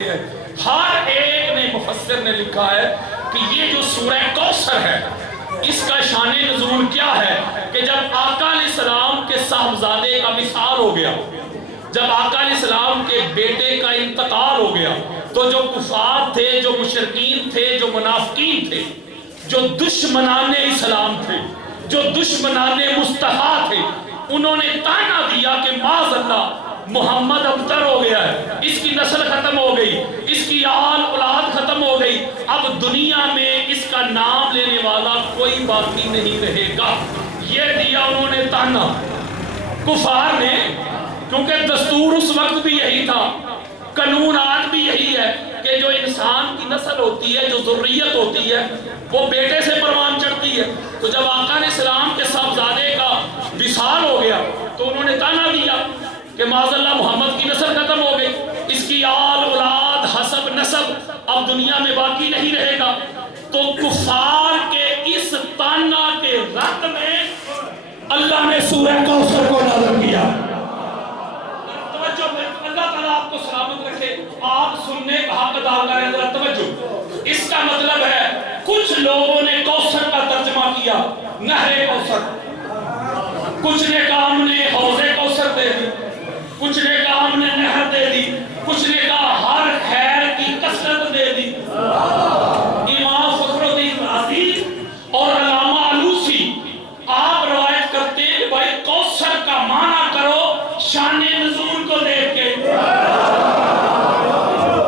ہر ایک نے مفسر نے لکھا ہے کہ یہ جو سورہ کوثر ہے اس کا شان نزول کیا ہے کہ جب آقا علیہ السلام کے صاحبزادے کا وصال ہو گیا، جب آقا علیہ السلام کے بیٹے کا انتقال ہو گیا تو جو کفار تھے، جو مشرکین تھے، جو منافقین تھے، جو دشمنان اسلام تھے، جو دشمنان مصطفیٰ تھے، انہوں نے تانا دیا کہ معاذ اللہ محمد ابتر ہو گیا ہے، اس کی نسل ختم ہو گئی، اس کی آل اولاد ختم ہو گئی، اب دنیا میں اس کا نام لینے والا کوئی باقی نہیں رہے گا۔ یہ دیا انہوں نے تانا کفار نے، کیونکہ دستور اس وقت بھی یہی تھا، قانون آج بھی یہی ہے کہ جو انسان کی نسل ہوتی ہے، جو ذریت ہوتی ہے، وہ بیٹے سے پروان چڑھتی ہے۔ تو جب آقا علیہ السلام کے صاحبزادے کا وصال ہو گیا تو انہوں نے تانا دیا کہ معاذ اللہ محمد کی نسل ختم ہو گئی، اس کی آل اولاد حسب نسب اب دنیا میں باقی نہیں رہے گا۔ تو کفار کے اس تانا کے رد میں اللہ نے سورہ کوثر کو نازل کیا۔ توجہ، اللہ تعالیٰ آپ کو سلامت رکھے، آپ سننے کا حق ادا کریں، ذرا توجہ۔ اس کا مطلب ہے کچھ لوگوں نے کوثر کا ترجمہ کیا نہر کوثر، کچھ نے کہا ہم نے حوض کوثر دے دی، کچھ نے کہا ہم نے نہر دے دی، کچھ نے کہا ہر خیر کی کثرت دے دی۔ امام فخر الدین رازی اور علامہ آلوسی آپ روایت کرتے ہیں کہ بھائی کوثر کا معنی کرو شان نزول کو دیکھ کے،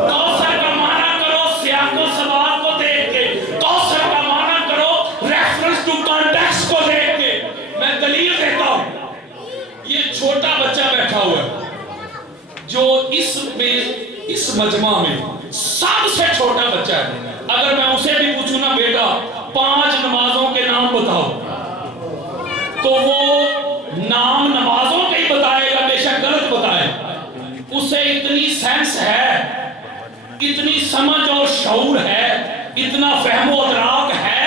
کوثر کا معنی کرو سیاق و سباق کو دیکھ کے، کوثر کا معنی کرو ریفرنس ٹو کانٹیکسٹ کو دیکھ کے۔ میں دلیل دیتا ہوں، یہ چھوٹا بچہ بیٹھا ہوا ہے جو اس مجمع میں سب سے چھوٹا بچہ ہے، اگر میں اسے بھی پوچھوں نا بیٹا 5 نمازوں کے نام بتاؤ تو وہ نام نمازوں کے ہی بتائے گا، بے شک غلط بتائے۔ اسے اتنی سینس ہے، اتنی سمجھ اور شعور ہے، اتنا فہم و ادراک ہے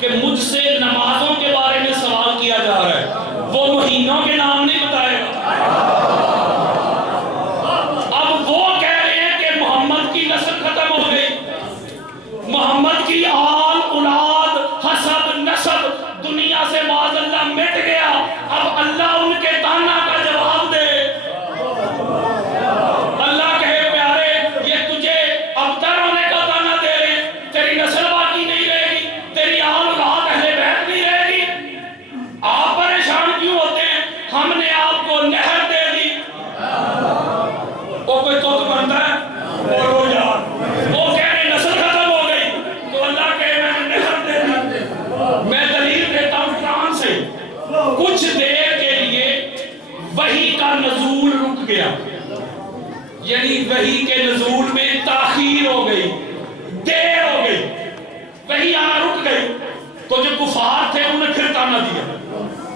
کہ مجھ سے نمازوں کے بارے میں سوال کیا جا رہا ہے، وہ مہینوں کے نام نہیں بتائے گا۔ محمد کی آل اولاد حسب نسب دنیا سے معاذ اللہ مٹ گیا، اب اللہ ان کے تانا کا جواب دے۔ اللہ کہے پیارے یہ تجھے ابتر ہونے کا تانا دے رہے ہیں، تیری نسل باقی نہیں رہے گی، تیری آل اولاد اہل بیت نہیں رہے گی، آپ پریشان کیوں ہوتے ہیں؟ ہم نے آپ کو نہر دے دی۔ وہ کوئی تو بنتا ہے وہ رو یار، وہ کہہ رہے نسل ختم ہو گئی تو اللہ کہے میں نے نہر دے دی۔ میں دلیل دیتا ہوں قرآن سے، کچھ دیر کے لیے وحی کا نزول رک گیا، یعنی وحی کے نزول میں تاخیر ہو گئی، دیر ہو گئی، وحی آنا رک گئی۔ تو جو کفار تھے انہوں نے پھر تانا دیا،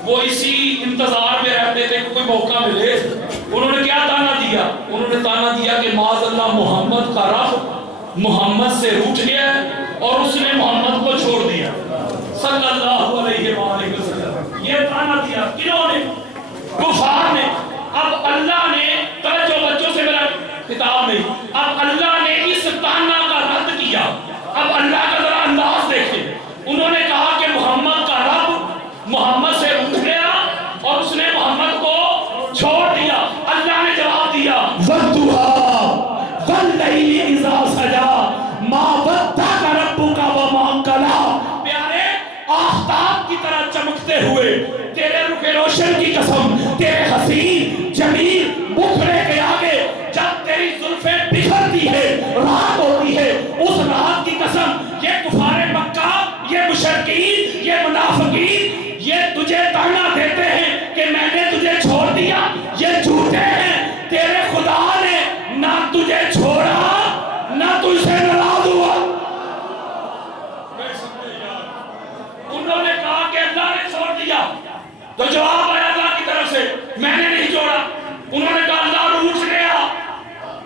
وہ اسی انتظار میں رہتے تھے کہ کوئی موقع ملے۔ انہوں نے کیا تانا دیا؟ انہوں نے تانا دیا کہ معاذ اللہ محمد کا رب محمد سے روٹھ گیا ہے اور اس نے محمد کو چھوڑ دیا صلی اللہ علیہ وآلہ وسلم۔ یہ تانا دیا کنہوں نے؟ کفار نے۔ اب اللہ نے، توجہ بچوں سے میرا خطاب نہیں، اب اللہ نے اس تانا کا رد کیا۔ اب اللہ کا ذرا انداز دیکھیں، انہوں نے کہا کہ محمد کا رب محمد سے روٹھ گیا اور اس نے محمد کو چھوڑ دیا۔ اللہ نے جواب دیا وَالضُّحَىٰ وَاللَّيْلِ إِذَا سَجَىٰ مَا وَدَّعَكَ رَبُّكَ وَمَا قَلَىٰ۔ پیارے آفتاب کی طرح چمکتے ہوئے تیرے رخ روشن کی قسم، تیرے حسین جمیل مکھڑے کے آگے جب تیری زلفیں بکھرتی ہے، رات ہوتی ہے، اس رات کی قسم، یہ کفار مکہ، یہ مشرکین، یہ منافقین، یہ تجھے تانا دیتے ہیں کہ میں نے تجھے چھوڑ دیا، یہ جھوٹے ہیں۔ تیرے خدا نے نہ تجھے چھوڑا نہ تجھ سے ناراض ہوا۔ انہوں نے کہا کہ اللہ نے چھوڑ دیا، تو جواب آیا اللہ کی طرف سے میں نے نہیں چھوڑا۔ انہوں نے کہا اللہ روٹھ گیا،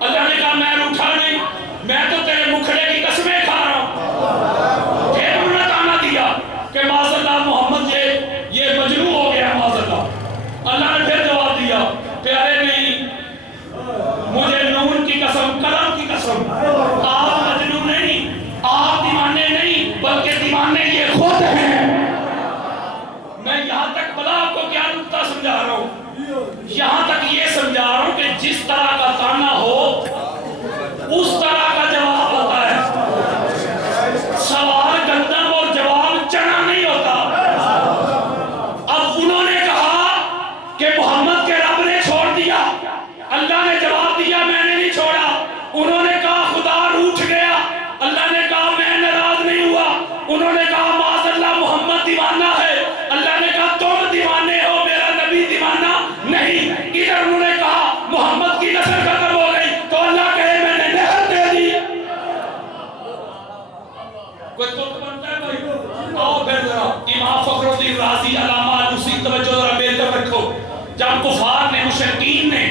اللہ نے کہا میں روٹھا نہیں، میں تو تیرے مکھڑے کی قسمیں کھا رہا ہوں۔ پھر انہوں نے تانا دیا کہ معاذ اللہ محمد یہ مجنون ہو گیا معاذ اللہ۔ اللہ نے پھر جواب دیا پیارے نہیں، مجھے نون کی قسم، قلم کی قسم، یہاں تک یہ سمجھا رہا ہوں کہ جس طرح کا تانا ہو اس طرح کا جواب ہوتا ہے. سوال گندم اور جواب چنا نہیں ہوتا. اب انہوں نے کہا کہ محمد کے رب نے چھوڑ دیا. اللہ نے جواب دیا میں نے نہیں چھوڑا. انہوں نے کہا خدا روٹھ گیا. اللہ نے کہا میں ناراض نہیں ہوا. انہوں نے کہا معاذ اللہ محمد دیوانہ ہے. اللہ نے کہا تم دیوانے ہو میرا نبی دیوانہ نہیں. ادھر انہوں نے کہا محمد کی نسل ختم ہو گئی تو اللہ کہے میں نے نہر دے دی. کوئی تو بنتا ہے بھائی. آؤ پھر ذرا امام فخر الدین رازی علامہ آلوسی توجہ ذرا میرے طرف رکھو. جب کفار نے مشرکین نے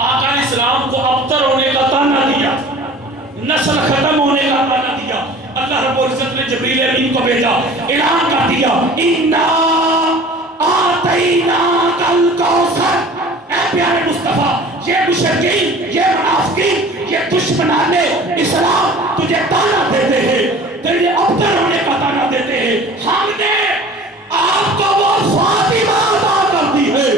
آقا علیہ السلام کو ابتر ہونے کا تانا دیا, نسل ختم ہونے کا تانا دیا, اللہ رب العزت نے جبریل امین کو بھیجا, اعلان کر دیا اِنَّا آتَيْنَاكَ الْكَوْثَرَ. اے پیارے مصطفیٰ یہ مشرکین, یہ منافقین, یہ دشمنان اسلام تجھے تانا دیتے ہیں, تیرے ابتر ہونے کا تانا دیتے ہیں. ہم نے آپ کو وہ فاطمہ عطا کر دی ہے.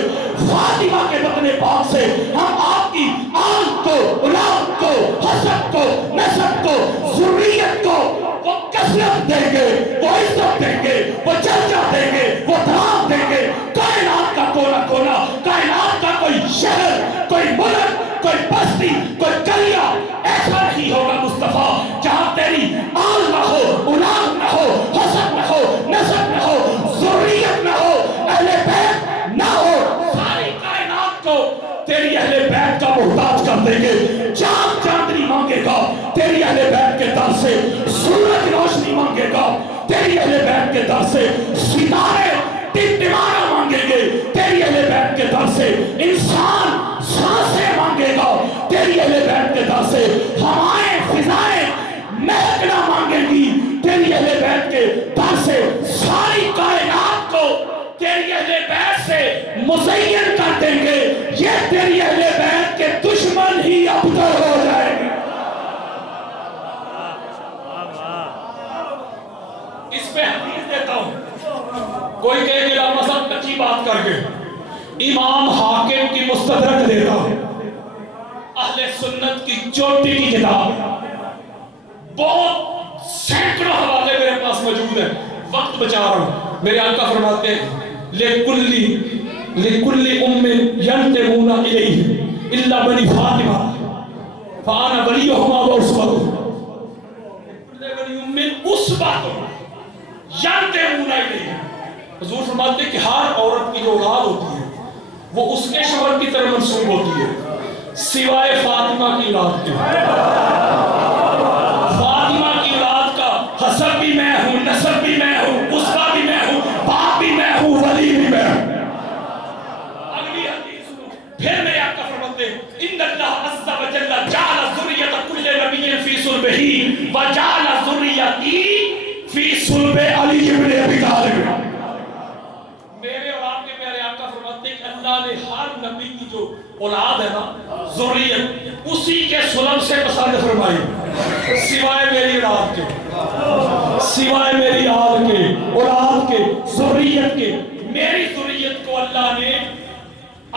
فاطمہ کے بطن پاک سے ہم آپ کی آل کو, اولاد کو, حسب کو, نسب کو, ذریت کو وہ کثرت دیں گے, وہ عزت دیں گے, وہ چرچا دیں گے, وہ دھام دیں گے. کائنات کا کونا کونا, کائنات کا کوئی شہر, کوئی ملک, کوئی بستی, کوئی قریہ ایسا نہیں ہوگا مصطفیٰ جہاں تیری آل نہ ہو, اولاد نہ ہو, حسب نہ ہو, نسب نہ ہو, ذریت نہ ہو, اہل بیت نہ ہو. ساری کائنات کو تیری اہل بیت کا محتاج کر دیں گے. چاند چاندنی مانگے گا تیری اہل بیت کے در سے, سورج روشنی مانگے گا تیری اہل بیت کے در سے, ستارے ٹمٹمانا مانگیں گے تیری اہل بیت کے در سے, انسان سانسیں مانگے گا تیری اہل بیت کے در سے, ہوائیں فضائیں مہکنا مانگیں گی تیری اہل بیت کے در سے. ساری کائنات کو تیری اہل بیت سے مزین کر دیں گے. یہ تیری اہل بیت کے دشمن ہی ابتر ہو جائیں گے. اس پہ حدیث دیتا ہوں. کوئی کہے کہ علامہ صاحب کچی بات کر کے امام حاکم کی مستدرک دیتا ہوں, اہل سنت کی چوٹی کی کتاب, بہت سینکڑوں حوالے میرے پاس موجود ہیں, وقت بچا رہا ہوں. میرے آقا فرماتے ہیں لِكُلِّ أُمٍّ يَنْتَمُونَ إِلَيْهِ إِلَّا بَنِي فَاطِمَةَ فَأَنَا وَلِيُّهُمَا وَأُسْوَتُهُمْ. لِكُلِّ بَنِي أُمٍّ أُسْوَةٌ يَنْتَمُونَ إِلَيْهِ. حضور فرماتے ہیں کہ ہر عورت کی جو اولاد ہوتی ہے وہ اس کے شوہر کی طرف منسوب ہوتی ہے سوائے فاطمہ کی اولاد کے. فاطمہ کی اولاد کا حسب بھی میں ہوں, نسب بھی میں ہوں, اسوہ بھی میں ہوں, باپ بھی میں ہوں, ولی بھی میں ہوں. اگلی حدیث سنو. پھر میرے آقا فرماتے ہیں ان اللہ عز و جل جعل ذریۃ کل نبی فی صلبہ وجعل ذریتی فی صلب علی ابن ابی طالب. میرے اور آپ کے پیارے آقا فرماتے ہیں کہ اللہ نے ہر نبی کی جو اولاد ہے نا, ذریت, اسی کے سلب سے پسند فرمائی سوائے میری اولاد کے, سوائے میری آل کے, اولاد کے, ذریت کے. میری ذریت کو اللہ نے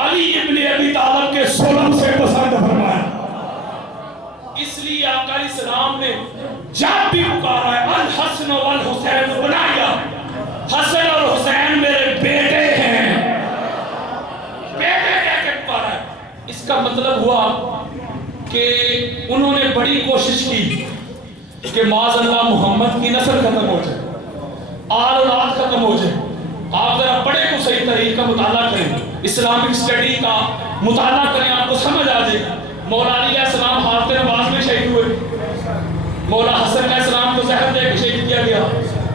علی ابن ابی طالب کے سلب سے پسند فرمایا. اس لیے آقا علیہ السلام نے جب بھی پکارا ہے الحسن والحسین بنایا, حسن اور حسین میرے بیٹے ہیں, بیٹے کہہ کے پکارا ہے. اس کا مطلب ہوا کہ انہوں نے بڑی کوشش کی کہ معاذ اللہ محمد کی نسل ختم ہو جائے, آل اولاد ختم ہو جائے. آپ ذرا بڑے کو صحیح طریقے کا مطالعہ کریں, اسلامک اسٹڈی کا مطالعہ کریں, آپ کو سمجھ آ جائے. مولا علی علیہ السلام حالت نواز میں شہید ہوئے, مولا حسن علیہ السلام کو زہر دے کے شہید کیا گیا,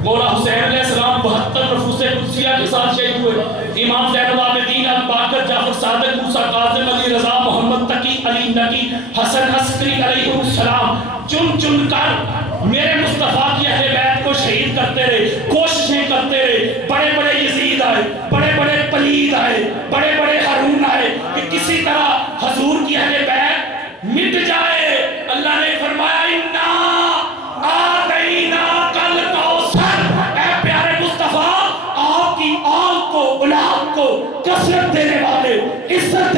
مولا حسین علیہ السلام 72 نفوس قدسیہ کے ساتھ شہید ہوئے, امام زین العابدین ابوبکر جعفر صادق موسیٰ کاظم علی رضا محمد تقی علی نقی حسن عسکری علیہ السلام چن چن کر میرے مصطفیٰ کی اہل بیت کو شہید کرتے رہے, کوششیں کرتے رہے. بڑے بڑے یزید آئے, بڑے بڑے پلید آئے, بڑے بڑے ہارون آئے کہ کسی طرح حضور کی اہل بیت مٹ جائے. اللہ نے فرمایا اِنَّا آتَيْنَاكَ الْكَوْثَرَ. اے پیارے مصطفیٰ, آپ کی آل کو, اولاد کو کثرت دینے والے, عزت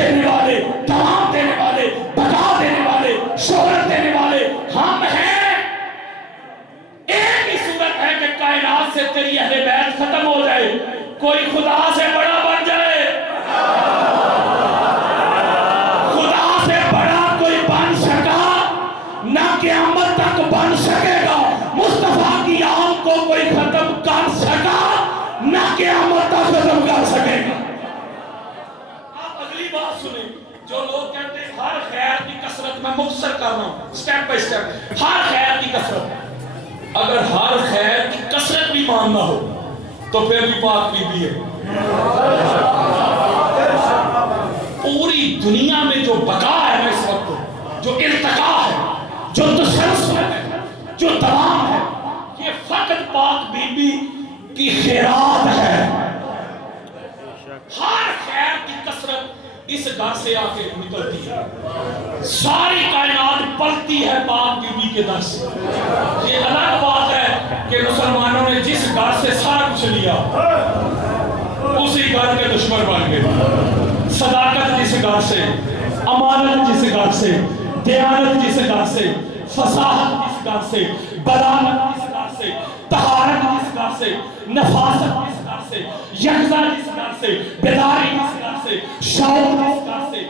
قیامت تک ختم کر سکے گا۔ آپ اگلی بات سنیں، جو لوگ کہتے ہیں ہر خیر کی کثرت، میں مختصر کر رہا ہوں سٹیپ بائی سٹیپ، ہر خیر کی کثرت، اگر ہر خیر کی کثرت بھی ماننا ہو تو پھر بھی پاک بی بی ہے۔ پوری دنیا میں جو بقا ہے نا اس وقت، جو ارتقا ہے، جو تسلسل ہے، جو دوام ہے، یہ فقط پاک بی بی کی خیرات ہے۔ ہر خیر کی کثرت اس گھر سے آ کے نکلتی ہے، ساری کائنات پلتی ہے پاک بی بی کے در سے۔ یہ الگ بات ہے کہ مسلمانوں نے جس گھر سے سارا کچھ لیا اسی گھر کے دشمن بن گئے۔ صداقت جس گھر سے، امانت جس گھر سے، دیانت جس گھر سے، فصاحت جس گھر سے، بلاغت جس گھر سے، طہارت جس گھر سے، نفاست جس گھر سے، یکزا جس گھر سے، بیداری جس گھر سے، شوق جس گھر سے،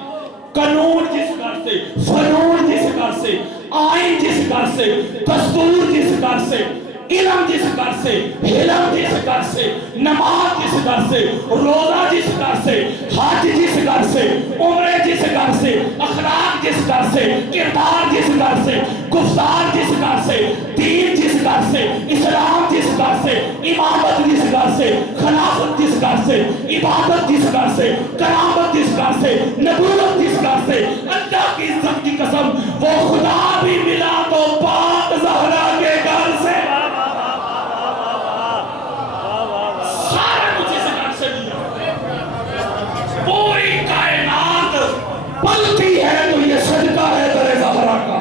قانون جس گھر سے، فنون جس گھر سے، آئین جس گھر سے، دستور جس گھر سے، علم جس گھر سے، حلم جس گھر سے، نماز جس گھر سے، روزہ جس گھر سے، حج جس گھر سے، عمرے جس گھر سے، اخلاق جس گھر سے، کردار جس گھر سے، گفتار جس گھر سے، دین جس گھر سے، اسلام جس گھر سے، امامت جس گھر سے، خلافت جس گھر سے، عبادت جس گھر سے، کرامت جس گھر سے، نبوت جس گھر سے، اللہ کی عزت کی قسم وہ خدا بھی ملا تو پاک زہرا کے گھر سے، سارا کچھ اس گھر سے ملا۔ پوری کائنات پلتی ہے تو یہ صدقہ ہے در زہرا کا۔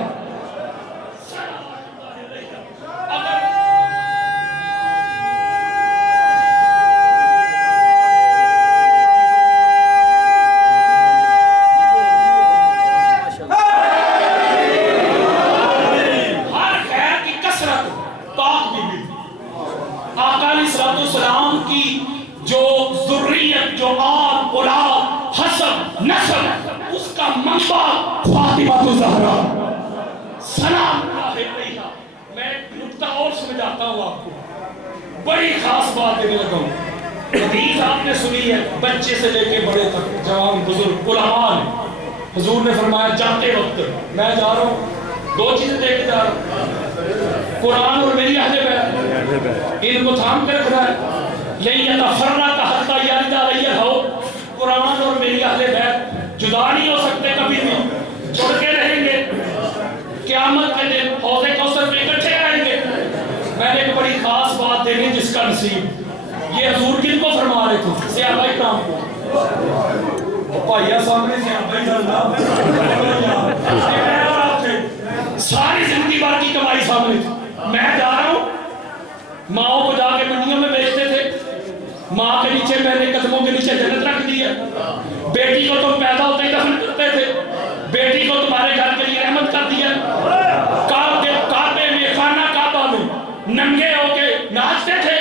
بڑی خاص بات دینے لگا ہوں، حدیث آپ نے سنی ہے، بچے سے لے کے بڑے تک، جوان بزرگ علماء نے، حضور نے فرمایا جاتے وقت میں جا رہا ہوں، دو چیزیں دے کے جا رہا ہوں، قرآن اور میری اہل بیت، ان کو تھام کے رکھنا ہے، لن یتفرق حتی یرد علی الحوض، قرآن اور میری اہل بیت جدا نہیں ہو سکتے کبھی بھی، جڑ کے رہیں گے، قیامت کے دن حوض کوثر میں اکٹھے رہیں گے۔ میں نے ایک بڑی خاص بات دیکھی جس کا نصیب، یہ حضور کن کو فرما رہے تھے؟ صحابہ کرام کو۔ بھائیہ سامنے صحابہ کرام ساری زندگی بھر کی کمائی سامنے تھی، میں جا رہا ہوں، ماؤں کو جا کے منڈیوں میں بیچتے تھے، ماں کے نیچے میں نے قدموں کے نیچے جنت رکھ دی ہے، بیٹی کو تم پیدا ہوتے ہی دفن کرتے تھے، بیٹی کو تمہارے گھر کے لیے رحمت کر دیا، کعبے میں، خانہ کعبہ میں ننگے ہو کے ناچتے تھے،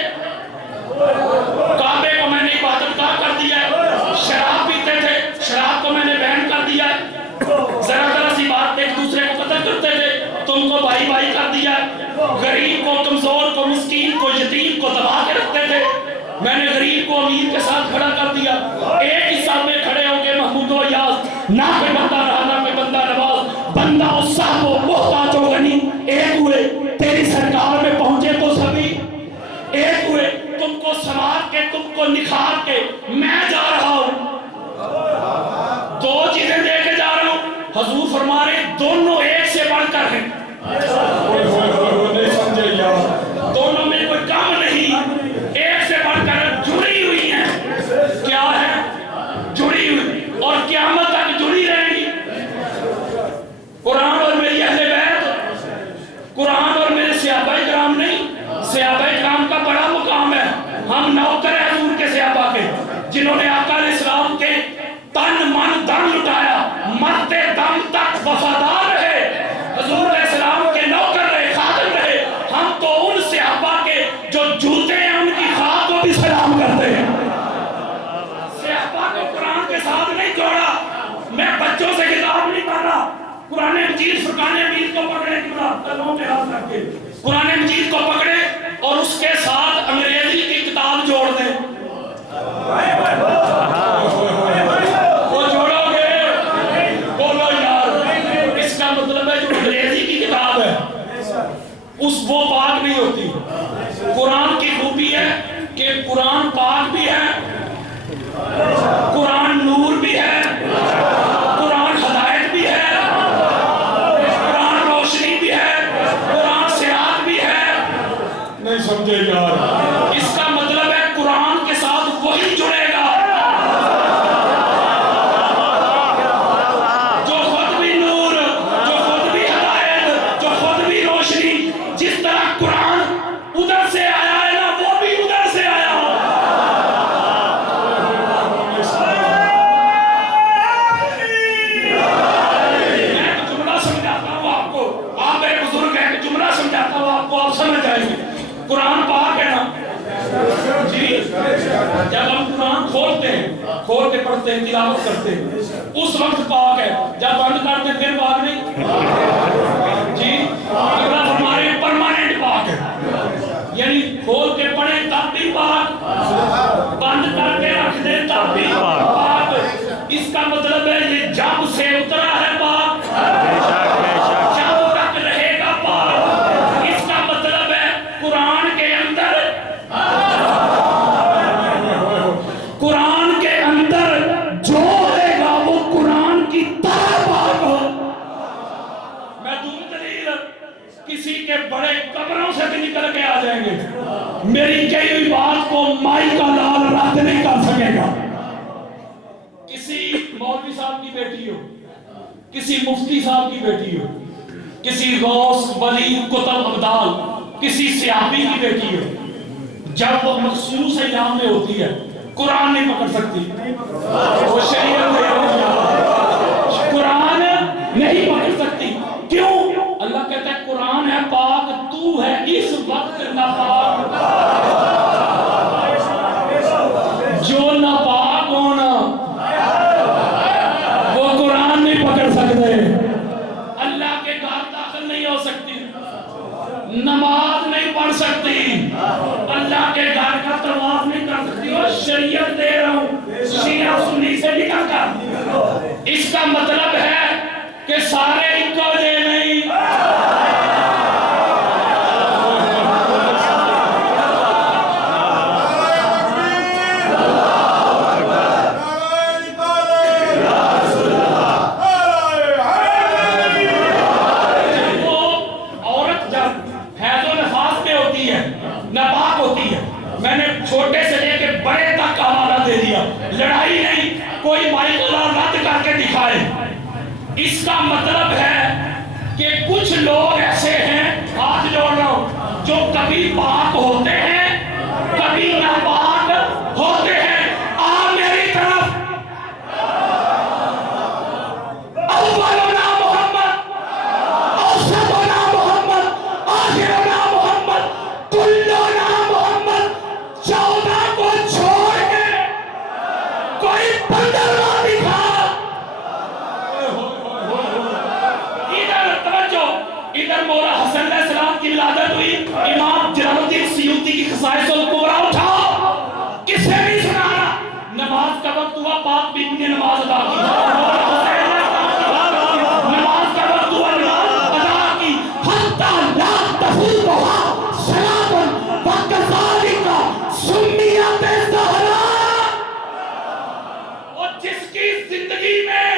کعبے کو میں نے عبادت گاہ کر دیا ہے، شراب پیتے تھے، شراب کو میں نے بین کر دیا ہے، ذرا ذرا سی بات ایک دوسرے کو قتل کرتے تھے، تم کو بھائی بھائی کر دیا ہے، غریب کو، کمزور کو، مسکین کو، یتیم کو دبا کے رکھتے تھے، میں نے غریب کو امیر کے ساتھ کھڑا کر دیا، ایک ہی ساتھ میں کھڑے ہو کے محمود و یاز، نہ کوئی بندہ رہا نہ کوئی بندہ نواز، بندہ اس صاحب و محتاج و غنی ایک ہوئے، تیری سرکار میں پہنچے تو سبھی ایک ہوئے، تم کو سنوار کے، تم کو نکھار کے میں جا رہا ہوں، دو چیزیں دے کے جا رہا ہوں، حضور فرما رہے دونوں ایک سے بڑھ کر ہیں، نہیں سمجھے یار، دونوں میں کوئی کام نہیں، ایک سے بڑھ کر جڑی ہوئی ہیں، کیا ہے؟ جڑی ہوئی، اور قیامت تک جڑی رہیں گی۔ قرآن اور میری اہل بیت، قرآن اور میرے صحابہ کرام نہیں، صحابہ کرام کا بڑا مقام ہے، ہم نوکر ہیں حضور کے صحابہ کے، جنہوں نے آقا علیہ السلام کے تن من دم لٹایا، مرتے دم تک وفادار رہے، حضور علیہ السلام کے نوکر رہے، خادم رہے، ہم تو ان صحابہ کے جو جوتے ہیں ان کی خاک کو بھی سلام کرتے ہیں۔ صحابہ کو قرآن کے ساتھ نہیں جوڑا، میں بچوں سے کتاب نہیں پڑھ رہا، قرآن مجید فرقان حمید کو پکڑے، قدموں پہ ہاتھ رکھ کے قرآن مجید کو پکڑے اور اس کے ساتھ انگریزی کی کتاب جوڑ دیں، پڑھتے ہیں, تلاوت کرتے ہیں, اس وقت پاک ہے. جب بند کرتے پھر پاک نہیں جی. اگلا ہمارے پرماننٹ پاک ہے, یعنی کھول کے پڑھیں تب بھی پاک, بند کر کے رکھ دیں تب بھی پاک. اس کا مطلب ہے یہ جب سے اترا ہے پاک, جب تک رہے گا پاک. اس کا مطلب ہے قرآن کے اندر, قرآن کے اندر جو رہے گا وہ قرآن کی طرح پاک ہو. میں دوں دلیل, کسی کے بڑے قبروں سے بھی نکل کے آ جائیں گے, میری کہی ہوئی بات کو مائی کا لال رد نہیں کر سکے گا. کسی مولوی صاحب کی بیٹی ہو, کسی مفتی صاحب کی بیٹی ہو, کسی غوث ولی قطب ابدال, کسی صحابی کی بیٹی ہو, جب وہ مخصوص ایام میں ہوتی ہے قرآن نہیں پکڑ سکتی, وہ شریعت قرآن نہیں پکڑ سکتی. کیوں؟ اللہ کہتا ہے قرآن ہے پاک, تو ہے اس وقت ناپاک. جو ناپاک ہونا وہ قرآن نہیں پکڑ سکتے, اللہ کے گھر داخل نہیں ہو سکتی, نماز نہیں پڑھ سکتی, اللہ کے گھر کا طواف نہیں کر سکتی. اور شریعت دے رہا ہوں شیعہ سنی سے نکل کر. اس کا مطلب ہے کہ سارے ایک دے نہیں, ناپاک ہوتی ہے. میں نے چھوٹے سے لے کے بڑے تک کا حوالہ دے دیا, لڑائی نہیں, کوئی مائی اللہ رد کر کے دکھائے. اس کا مطلب ہے کہ کچھ لوگ ایسے ہیں, ہاتھ جوڑ رہا ہوں, جو کبھی پاک ہوتے ہیں کبھی ناپاک ہوتے ہیں. آ میری طرف, اولنا محمد, اوسطنا محمد, آخرنا محمد, کلنا محمد. 14 کو چھوڑ کے کوئی 15واں دکھا. ادھر توجہ, ادھر مولا حسن علیہ السلام کی ولادت ہوئی, امام جلال الدین سیوطی کی خصائص الکبریٰ اٹھا, کس سے بھی سنانا. نماز کا وقت ہوا, پاک بیوی نے نماز ادا کی, نماز کا وقت ہوا, نماز ادا کی. حتی لا تفوتها صلاۃ وکذالک سمیت الزہراء. اور جس کی زندگی میں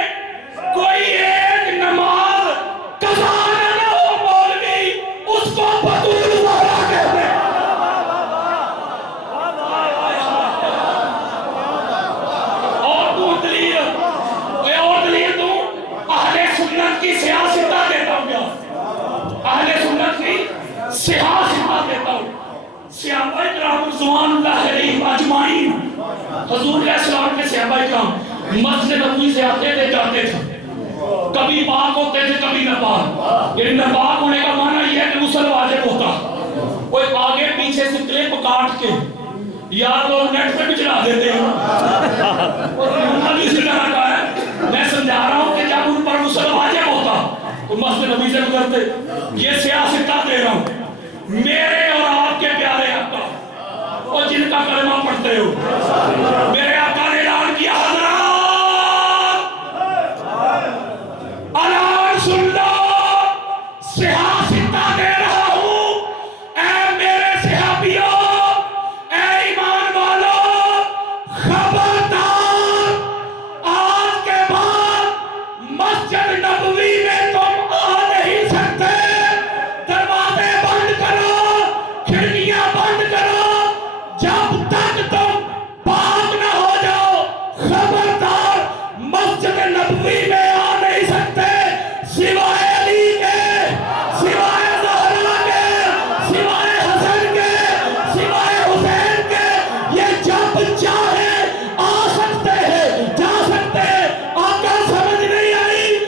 کوئی ایک نماز قضا نہ ہو مولوی, اس کو بطول زہرا کہتے ہیں. اور دلیل دوں, اہل سنت کی سیاستہ دیتا ہوں, کیا اہل سنت کی سیاستہ دیتا ہوں. صحابہ کرام رضوان اللہ علیہم اجمعین, حضور علیہ السلام کے صحابہ کرام مسجد نبوی سے آتے تھے جاتے تھے, کبھی پاک ہوتے تھے کبھی ناپاک. یعنی ناپاک ہونے کا معنی یہ ہے کہ غسل واجب ہوتا, کوئی آگے پیچھے سے کلپ کاٹ کے یا تو نیٹ پہ بھی چلا دیتے ہیں. اور نبی سے کہا کہا ہے, میں سمجھا رہا ہوں کہ جب ان پر غسل واجب ہوتا تو مسجد نبی سے گزرتے. یہ سیاستہ دے رہا ہوں, میرے اور آپ کے پیارے آقا, اور جن کا کلمہ پڑھتے ہو, میرے آقا نے اعلان کیا, اعلان سن لو, سیاستہ دے رہا ہوں. اے میرے صحابیوں, اے ایمان والو, خبردار, آج کے بعد مسجد نبوی میں تم آ نہیں سکتے. دروازے بند کرو, کھڑکیاں بند کرو, جب تک تم پاک نہ ہو جاؤ. خبردار, مسجد نبوی میں آ نہیں سکتے سوائے علی کے, سوائے زہرا کے, سوائے حسن کے, سوائے حسین کے. یہ جب چاہے آ سکتے ہیں, جا سکتے ہیں. آقا سمجھ نہیں آئی,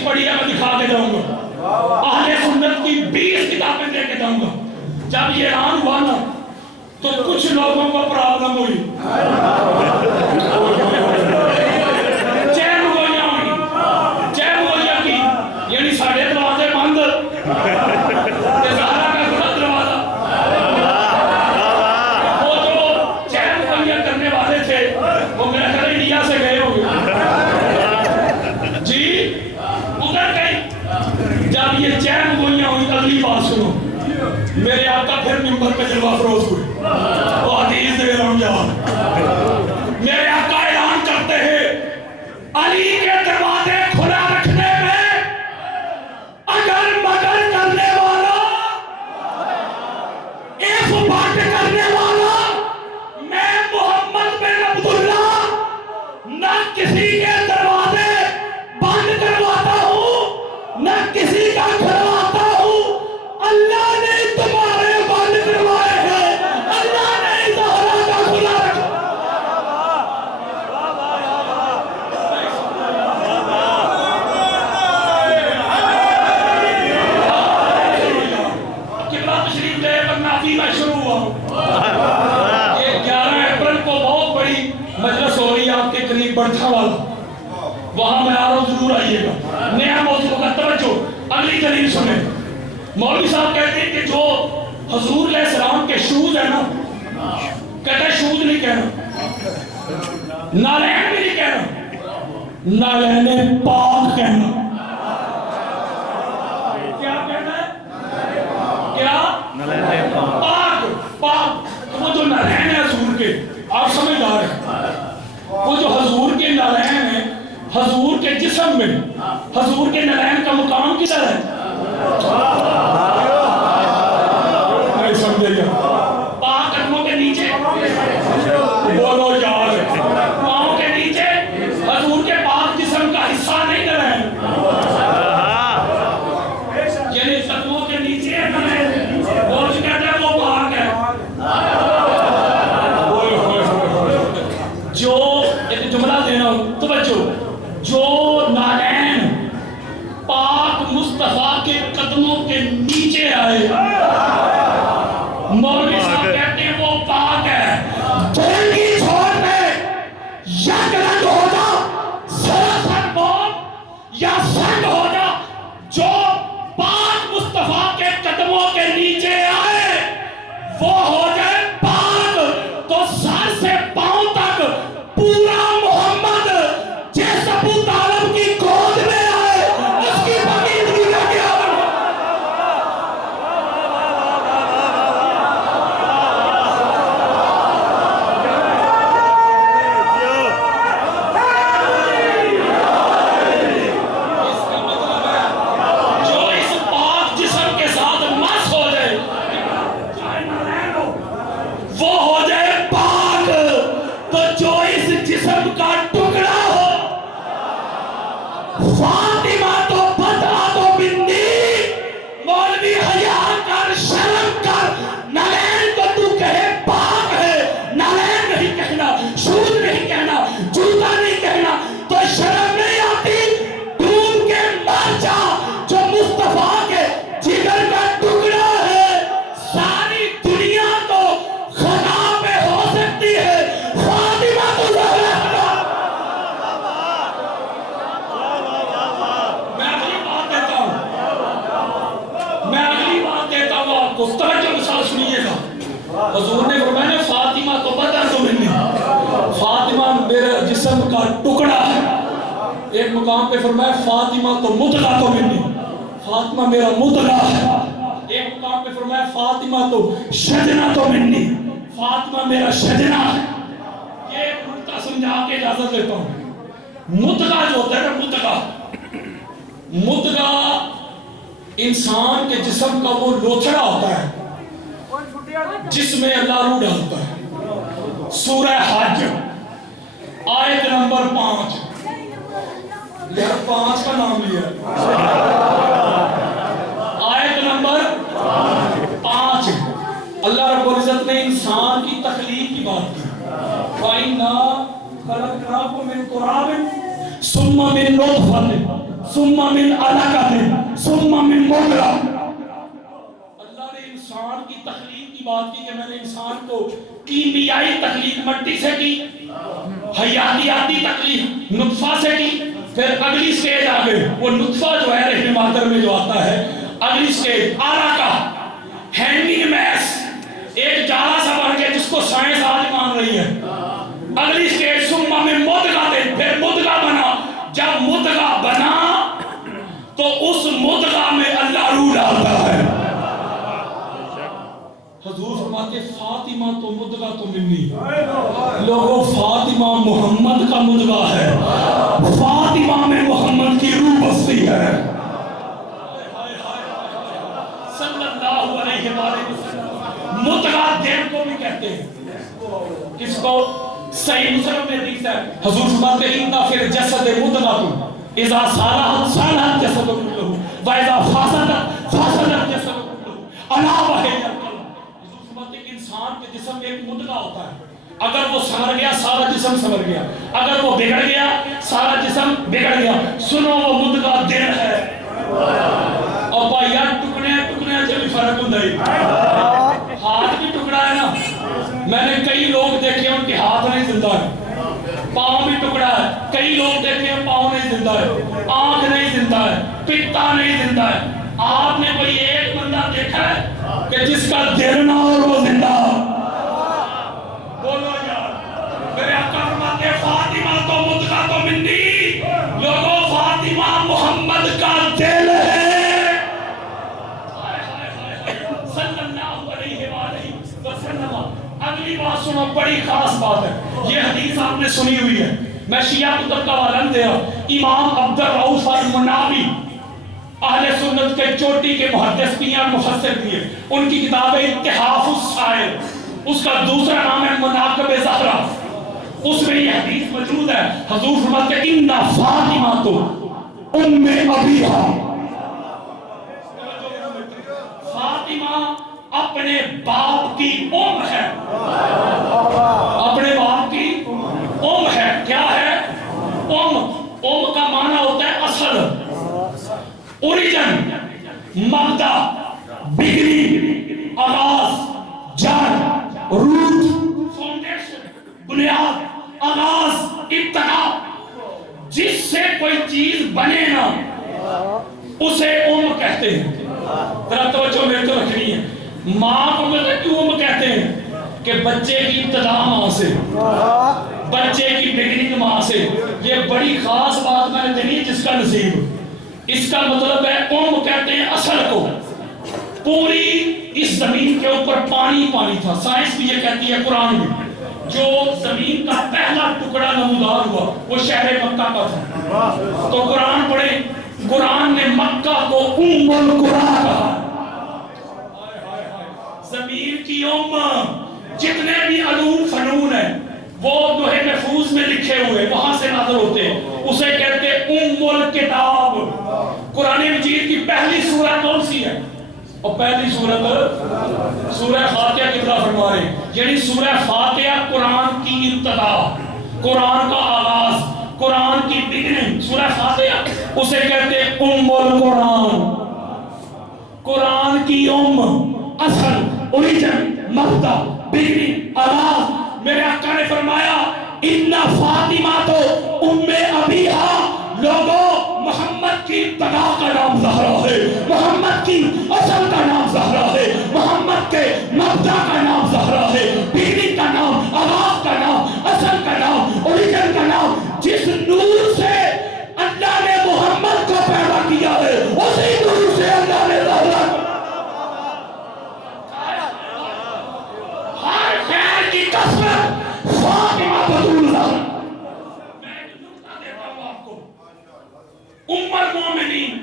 شریف پڑھی ہے میں دکھا کے جاؤں گا، اہل سنت کی 20 کتابیں دے کے جاؤں گا۔ جب یہ اعلان ہوا نا تو کچھ لوگوں کو پرابلم ہوئی، چین گوئیاں ہوئی، چین گوئیاں کی، یعنی ساڑھے دروازے بند، زہرا کا غلط دروازہ۔ وہ جو چین گوئیاں کرنے والے تھے وہ میرا خیال انڈیا سے گئے ہو گئے جی، ادھر گئی۔ جب یہ چین گوئیاں ہوئی، اگلی بات سنو، میرے آقا پھر منبر پہ جلوہ افروز ہوئے، وہ حدیث دے رہا ہوں جہاں میرے آقا اعلان کرتے ہیں علی کے دروازے کھلا رکھنے میں اگر مگر کرنے والا، ایف بات کرنے والا میں محمد بن عبداللہ نہ کسی کے دروازے بند کرواتا ہوں نہ کسی کا کھلواتا ہوں، اللہ نے تمہارے بند کروائے ہیں، اللہ نے زہرا کا کھلا رکھا۔ قبلہ تشریف لے کر نافی میں شروع ہوا ہوں۔ یہ 11 اپریل کو بہت بڑی مجلس ہو رہی ہے آپ کے قریب بڑھا والا، وہاں میں آ رہا ہوں، ضرور آئیے گا۔ نیا موضوع کا توجہ، اگلی دلیل سنیں۔ مولوی صاحب کہتے ہیں کہ جو حضور علیہ السلام کے شوز ہیں نا، کہتے ہیں شوز نہیں کہنا، نالین بھی نہیں کہنا، نالین پاک کہنا۔ کیا کہنا ہے؟ کیا؟ پاک، پاک۔ وہ جو نالین ہے حضور کے، آپ سمجھ آ رہے ہیں، وہ جو حضور کے نالین ہیں، حضور کے جسم میں حضور کے نالین کا مقام کدھر ہے؟ نہیں سمجھے گا؟ پاک قدموں کے نیچے، بولو یار، پاؤں کے نیچے حضور کے پاک جسم کا حصہ نہیں نالین، یعنی قدموں کے نیچے نالین، اور جو کہتے ہیں وہ پاک ہے۔ جو ایک جملہ دینا ہوں توجہ، جو نالین پاک مصطفیٰ کے قدموں کے نیچے آئے، مولوی صاحب کہتے ہیں وہ پاک ہے۔ جنگی چھوڑ میں یک رنگ ہو جا، سراسر موت یا سنگ ہو جا، جو پاک مصطفیٰ کے قدموں کے نیچے آئے وہ ہو جائے پاک۔ تو سر سے پاؤں تک پورا محمد جس ابو طالب کی گود میں آئے اس کی پاکیزگی کا کیا بنا؟ جو اس پاک جسم کے ساتھ مس ہو جائے، وہ ہو جائے پاک۔ تو جو اس جسم کا ٹکڑا ہو، فاطمہ تو بدعا تو بندی، مولوی حیا کر، شرم کر، نالین کو تو کہے پاک ہے، نالین نہیں کہنا، شوز نہیں کہنا، جوتا نہیں کہنا، تو شرم نہیں آتی؟ ڈوب کے مر جا، جو مصطفیٰ کے جگر کا ٹکڑا ہے۔ ساری دنیا تو خدا پہ ہو سکتی ہے، فاطمہ تو زہرا کا۔ میں اگلی بات دیتا ہوں آپ کو، توجہ کے ساتھ سنیے گا۔ حضور نے فرمایا فاطمہ تو بدر تو منی، فاطمہ میرے جسم کا ٹکڑا ہے۔ ایک مقام پہ فرمایا فاطمہ تو مدغہ تو منی، فاطمہ میرا مدغہ ہے۔ ایک مقام پہ فرمایا فاطمہ تو شجنہ تو منی، فاطمہ میرا شجنہ ہے۔ یہ ایک نکتہ سمجھا کے اجازت لیتا ہوں۔ مدغہ جو ہوتا ہے نا، مدغہ انسان کے جسم کا وہ لوچڑا ہوتا ہے جس میں اللہ روح ڈالتا ہے۔ سورہ حج آیت نمبر 5، یار 5 کا نام لیا، آیت نمبر 5، اللہ رب العزت نے انسان کی تخلیق کی بات کی۔ وَإِنَّا خَلَقْنَاكُم مِّن تُرَابٍ ثُمَّ مِن نُطْفَةٍ ثم من علقۃ ثم من مضغہ. اللہ نے انسان کی تخلیق کی بات کی کہ میں نے انسان کو کیمیائی تخلیق مٹی سے کی، حیاتیاتی تخلیق نطفہ سے کی. پھر اگلی سٹیج آگے وہ نطفہ جو ہے رحم مادر میں جو آتا ہے، اگلی سٹیج علقہ، ہینڈنگ میس، ایک جالا سا بن کے جس کو سائنس آج مان رہی ہے. اگلی سٹیج ثم من مضغہ، پھر مضغہ بنا. جب مضغہ بنا تو اس مضغہ میں اللہ روح ڈالتا ہے. حضور فرماتے فاطمہ تو مضغہ تو منی. لوگوں فاطمہ محمد کا مضغہ ہے، فاطمہ میں محمد کی روح بستی ہے صلی اللہ علیہ وسلم. مضغہ دل کو بھی کہتے ہیں. کس کو؟ صحیح مسلم میں حدیث ہے، حضور فرماتے ہیں ان فی الجسد مضغہ اذا صلحت صلح الجسد كله واذا فسدت فسد الجسد كله الا وهي القلب. حضور فرماتے ہیں کہ انسان کے جسم میں ایک مضغہ ہوتا ہے، اگر وہ سمر گیا سارا جسم سمر گیا، اگر وہ بگڑ گیا سارا جسم بگڑ گیا. سنو وہ مضغہ دل ہے. اور بھائی یار ٹکڑے سے بھی فرق ہوتا ہے. ہاتھ بھی ٹکڑا ہے نا. میں نے کئی لوگ دیکھے ان کے ہاتھ نہیں زندہ ہے، پاؤں بھی ٹکڑا ہے. کئی لوگ دیکھے پاؤں نہیں زندہ ہے، آنکھ نہیں زندہ ہے، پتا نہیں زندہ ہے. آپ نے کوئی ایک بندہ دیکھا ہے کہ جس کا دل نہ ہو وہ زندہ؟ بولو یار. میرے آقا فرماتے ہیں فاطمہ تو مضغہ تو منی. لوگوں فاطمہ محمد کا دل ہے صلی اللہ علیہ وآلہ وسلم. اگلی بات سنو، بڑی خاص بات ہے. یہ حدیث آپ نے سنی ہوئی ہے. میں شیعہ کتب کا حوالہ دے رہا. امام عبد الرؤف المناوی اہل سنت کے چوٹی کے محدث بھی ہیں، مفسر بھی ہیں. ان کی کتاب ہے اتحاف السائل، اس کا دوسرا نام ہے مناقب زہرا. اس میں یہ حدیث موجود ہے. حضور فرماتے ہیں ان فاطمہ تو ام ابیہا. فاطمہ اپنے باپ کی ام ہے، اپنے باپ کی ام ہے. کیا ہے ام؟ ام کا معنی ہوتا ہے اصل، اوریجن، مبدا، بگننگ، آغاز، جڑ، روٹ، فاؤنڈیشن، بنیاد، آغاز، ابتدا. جس سے کوئی چیز بنے نا اسے ام کہتے ہیں. ذرا توجہ میرے تو رکھنی ہے. ماں کو کیوں ام کہتے ہیں؟ کہ بچے کی ابتدا ماں سے، بچے کی بگننگ ماں سے. یہ بڑی خاص بات میں نے دینی جس کا نصیب. اس کا مطلب ہے ام کہتے ہیں اصل کو. پوری اس زمین کے اوپر پانی پانی تھا. سائنس بھی یہ کہتی ہے، قرآن بھی. جو زمین کا پہلا ٹکڑا نمودار ہوا وہ شہر مکہ کا تھا. تو قرآن پڑھے، قرآن نے مکہ کو ام القرآن کہا. زمین کی ام. جتنے بھی علوم فنون ہیں وہ لوح محفوظ میں لکھے ہوئے وہاں سے نازل ہوتے ہیں. اسے کہتے ہیں ام الکتاب. قرآن مجید کی پہلی سورہ کون سی ہے؟ اور پہلی سورت سورہ فاتحہ کی طرف فرما رہے ہیں. یعنی سورہ فاتحہ قرآن کی ابتدا، قرآن کا آغاز، قرآن کی بگننگ. سورہ فاتحہ اسے کہتے ہیں ام القرآن. قرآن کی ام، اصل، اوریجن، مبدا، بگننگ، آغاز. میرے آقا نے فرمایا ان فاطمہ تو ام ابیہا. لوگوں محمد کی ابتدا کا نام زہرا ہے، محمد کی اصل کا نام زہرا ہے، محمد کے مبدا کا نام زہرا ہے، بگننگ کا نام، آغاز کا نام، اصل کا نام، اوریجن کا نام. جس نور سے اللہ نے محمد کو پیدا کیا ہے اسی نور سے اللہ نے زہرا کو. ہر خیر کی کثرت فاطمہ بطول زہرا. میں ایک نکتہ دیتا ہوں آپ کو. ام المومنین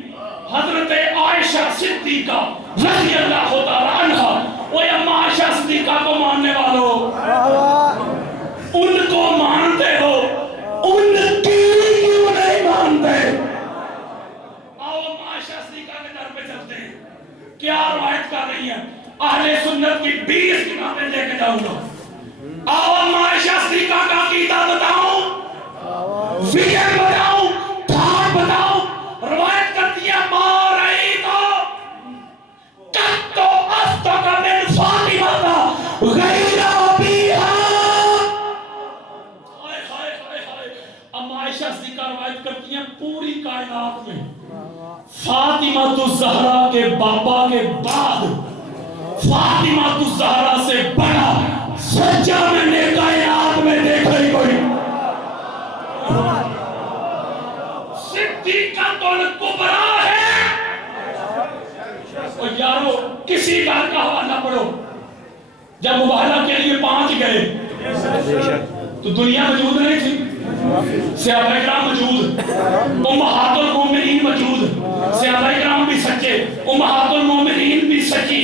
حضرت عائشہ صدیقہ رضی اللہ تعالی عنہا. وہ اما عائشہ صدیقہ کو ماننے والوں، ان کو مانتے ہو، ان کی کیوں نہیں مانتے؟ آؤ اما عائشہ صدیقہ کے در پہ چلتے ہیں. کیا روایت کر رہی ہیں؟ اہل سنت کی 20 کتابیں لے کے جاؤں گا. آؤ اما عائشہ صدیقہ کا عقیدہ بتاؤں، فکر بتاؤں، تھاٹ بتاؤں، فاطمہ الزہرا کے بابا کے بعد فاطمہ الزہرا سے بڑا سچا میں نے کائنات میں دیکھا ہی کوئی صدیقۃ الکبریٰ ہے. اور یارو کسی بات کا حوالہ پڑھو. جب مباہلہ کے لیے 5 گئے تو دنیا موجود نہیں تھی. صحابہ کرام موجود, امہات المومنین موجود. صحابہ کرام بھی سچے, امہات المومنین بھی سچی.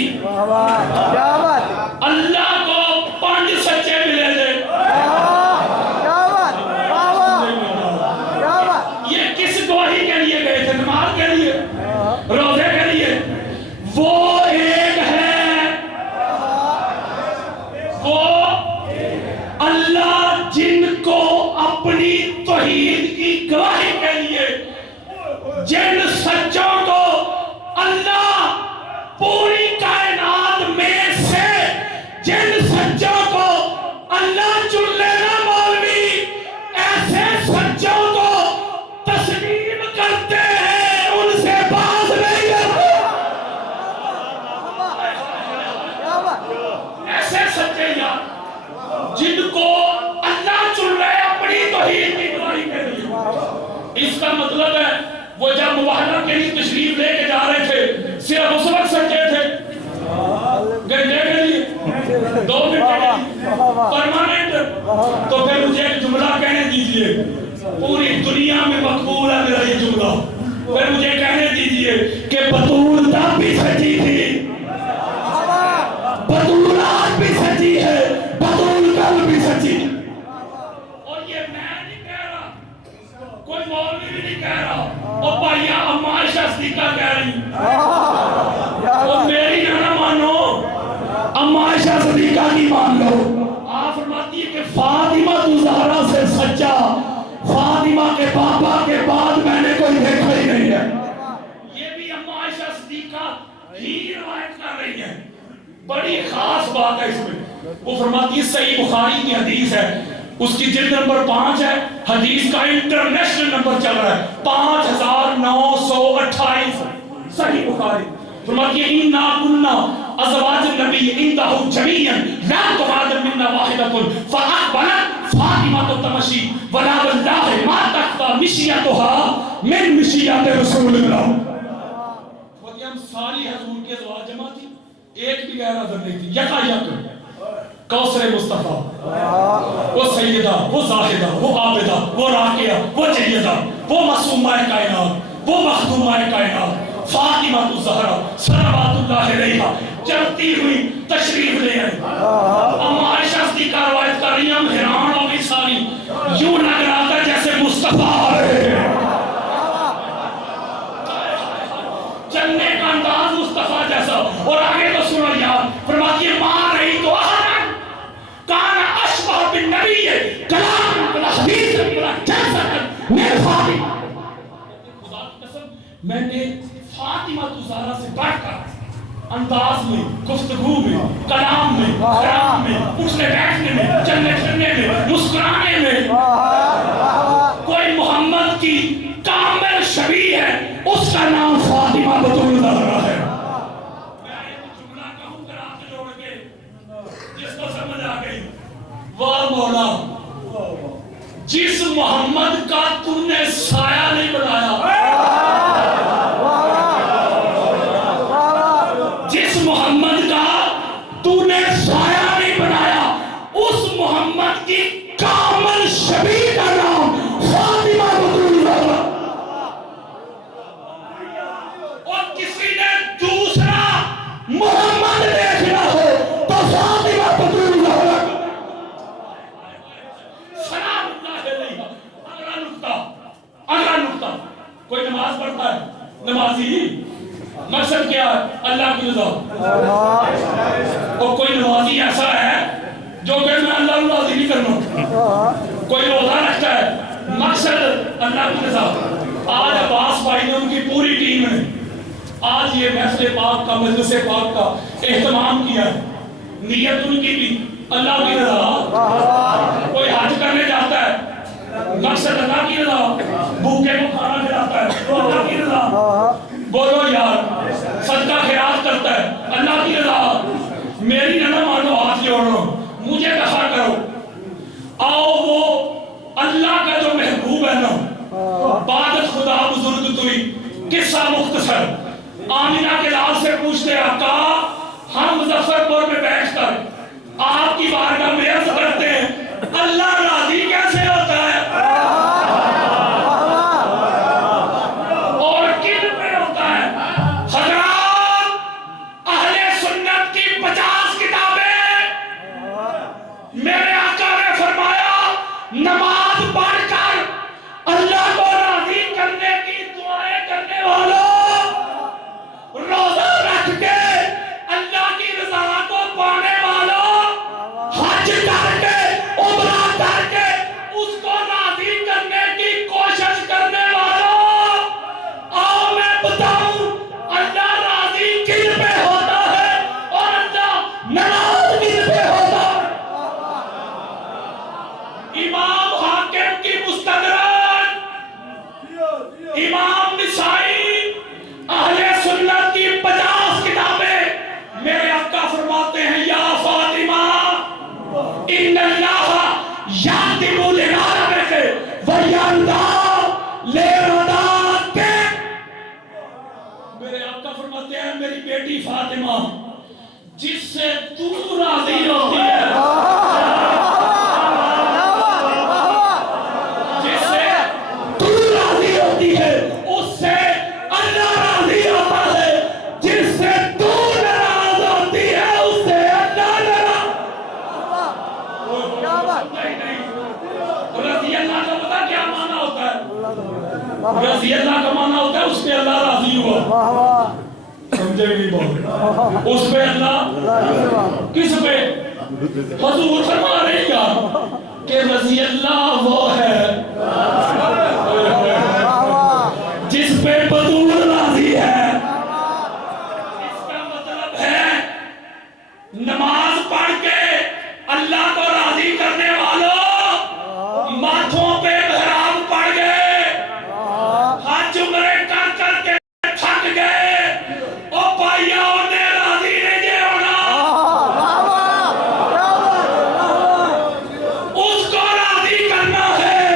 اللہ کو 5 سچے ملے تھے. یہ کس گواہی کے لیے گئے تھے؟ نماز کے لیے, روزے کے لیے. وہ ایک ہے, وہ اللہ جن کو اپنی توحید کی گواہی کے لیے, جن سچوں کو اللہ پوری کائنات میں سے جن سچوں کو اللہ چن لینا مولوی, ایسے سچوں کو تسلیم کرتے ہیں, ان سے باز نہیں کرتے. ایسے سچے یار جن کو اللہ چن رہے اپنی توحید کی گواہی کے لیے. اس کا مطلب ہے وہ جب مباہلہ کے لیے تشریف لے کے جا رہے تھے صرف اس وقت سچے تھے, گھنٹے کے لیے, 2 گھنٹے کے لیے, پرماننٹ. تو پھر مجھے ایک جملہ کہنے دیجئے, پوری دنیا میں مقبول ہے میرا یہ جملہ. پھر مجھے کہنے دیجئے کہ بطول تب بھی سچی تھی, بطول آج بھی سچی ہے, بطول کل بھی سچی. اور یہ میں نہیں کہہ رہا, کوئی مولوی بھی نہیں کہہ رہا, اور بھائیہ اما عائشہ صدیقہ کہہ رہی. اور میری نہ مانو, اما عائشہ صدیقہ کی مان لو. آپ فرماتی ہے کہ فاطمہ الزہرا سے سچا فاطمہ کے پاپا کے بعد میں نے کوئی دیکھا ہی نہیں ہے. یہ بھی اما عائشہ صدیقہ ہی روایت کر رہی ہے. بڑی خاص بات ہے اس میں. وہ فرماتی ہے صحیح بخاری کی حدیث ہے, اس کی جلد نمبر 5 ہے, حدیث کا انٹرنیشنل نمبر چل رہا ہے 5928, صحیح بخاری. فرماتی ہے اِنَّا كُنَّا أَزْوَاجُ النَّبِيِّ عِنْدَهُ جَمِيعًا لَا تُغَادِرُ مِنَّا وَاحِدَةٌ فَأَقْبَلَتْ فَاطِمَةُ تَمْشِي وَلَا وَاللَّهِ مَا تَخْفَى مِشْيَتُهَا مِنْ مِشْيَةِ رَسُولِ اللَّهِ. فرماتی ہم ساری حضور کے ازواج جمع تھی, ایک بھی غیر حاضر نہیں تھی. یکا یک کوثر مصطفیٰ, وہ سیدہ, وہ زاہدہ, وہ عابدہ, وہ راکعہ, وہ جیدہ, وہ معصومہ کائنات, وہ مخدومہ کائنات فاطمہ الزہرا صلوات اللہ علیہا چلتی ہوئی تشریف لے آئی. اما عائشہ صدیقہ روایت کر رہی ہیں, ہم حیران ہو گئی ساری, یوں لگ رہا تھا جیسے مصطفیٰ آ رہے ہیں. چلنے کا انداز مصطفیٰ جیسا. اور آگے تو سنو یار, فرماتی ہے ماں رہی تو احد کان اشبہ بالنبی کلام بلا حدیث بلا جیسا میرے فاطمہ. خدا کی قسم میں نے فاطمہ الزہرا سے بڑھ کر انداز میں, گفتگو میں, کلام میں, خیام میں, اٹھنے بیٹھنے میں, چلنے پھرنے میں, مسکرانے میں کوئی محمد کی کامل شبیہ ہے, اس کا نام فاطمہ بطول الزہرا ہے. میں ایک جملہ کہوں گا آپ جوڑ کے, جس کو سمجھ آ گئی. واہ مولا, جس محمد کا تم نے سایہ نہیں بنایا, جس محمد کا تو نے سایہ نہیں بنایا, اس محمد کی کامل شبیہ کا نام فاطمہ بطول الزہرا. اور کسی نے دوسرا محمد دیکھنا ہو تو فاطمہ بطول الزہرا. سلام اللہ علیہ. اگلا نقطہ, کوئی نماز پڑھتا ہے, نمازی مقصد کیا ہے؟ اللہ کی رضا. اور کوئی نمازی ایسا ہے جو کہ میں اللہ راضی نہیں کرنا. کوئی روزہ رکھتا ہے, مقصد اللہ کی رضا. آج عباس بھائی نے ان کی پوری ٹیم نے آج یہ محفل پاک کا, مجلس پاک کا اہتمام کیا ہے. نیت ان کی بھی اللہ کی رضا. کوئی حج کرنے جاتا ہے, مقصد اللہ کی رضا. بھوکے کو کھانا کھلاتا ہے تو اللہ کی رضا. بولو یار صدقہ خیرات کرتا ہے اللہ کی رضا میری نہ مانو ہاتھ جوڑو مجھے دفع کرو آؤ وہ اللہ کا جو محبوب ہے نا عبادت خدا بزرگ توئی قصہ مختصر آمینہ کے لال سے پوچھتے آقا ہم مظفر پور میں بیٹھ کر آپ کی بارگاہ میں عرض کرتے ہیں اللہ راضی کیسے ہوتا ہے اور کن پہ ہوتا ہے حضرات اہل سنت کی 50 کتابیں میرے آقا نے فرمایا نماز پڑھ کر اللہ کو راضی کرنے کی دعائیں کرنے والوں روزہ رکھ کے اللہ کی رضا کو پانے والوں حج کر کے عمرہ کر کے اس کو راضی کرنے کی کوشش کرنے والوں آؤ میں بتاؤں اللہ راضی کن پہ ہوتا ہے اور اللہ ناراض کن پہ ہوتا ہے امام حاکم کی مستدرک امام نسائی اہل سنت کی 50 کتابیں میرے آقا فرماتے ہیں یا فاطمہ ان اللہ یاتب لناربک ویردا لرداک میرے آقا فرماتے ہیں میری بیٹی فاطمہ جس سے تو راضی ہوتی ہے اس سے اللہ راضی ہوتا ہے جس سے تو ناراض ہوتی ہے اس سے اللہ ناراض رضی اللہ کا پتہ کیا معنی ہوتا ہے رضی اللہ کا معنی ہوتا ہے اس پہ اللہ راضی ہوا سمجھے نہیں بہت اس پہ اللہ کس پہ حضور فرما رہے ہیں کہ رضی اللہ وہ ہے جس پہ بطول راضی ہے اس کا مطلب ہے نماز پڑھ کے اللہ کو راضی کرنے والوں ماتھوں پہ محراب پڑ گئے حج عمرے کر کے تھک گئے او بھائیوں نے راضی نہیں ہونا اس کو راضی کرنا ہے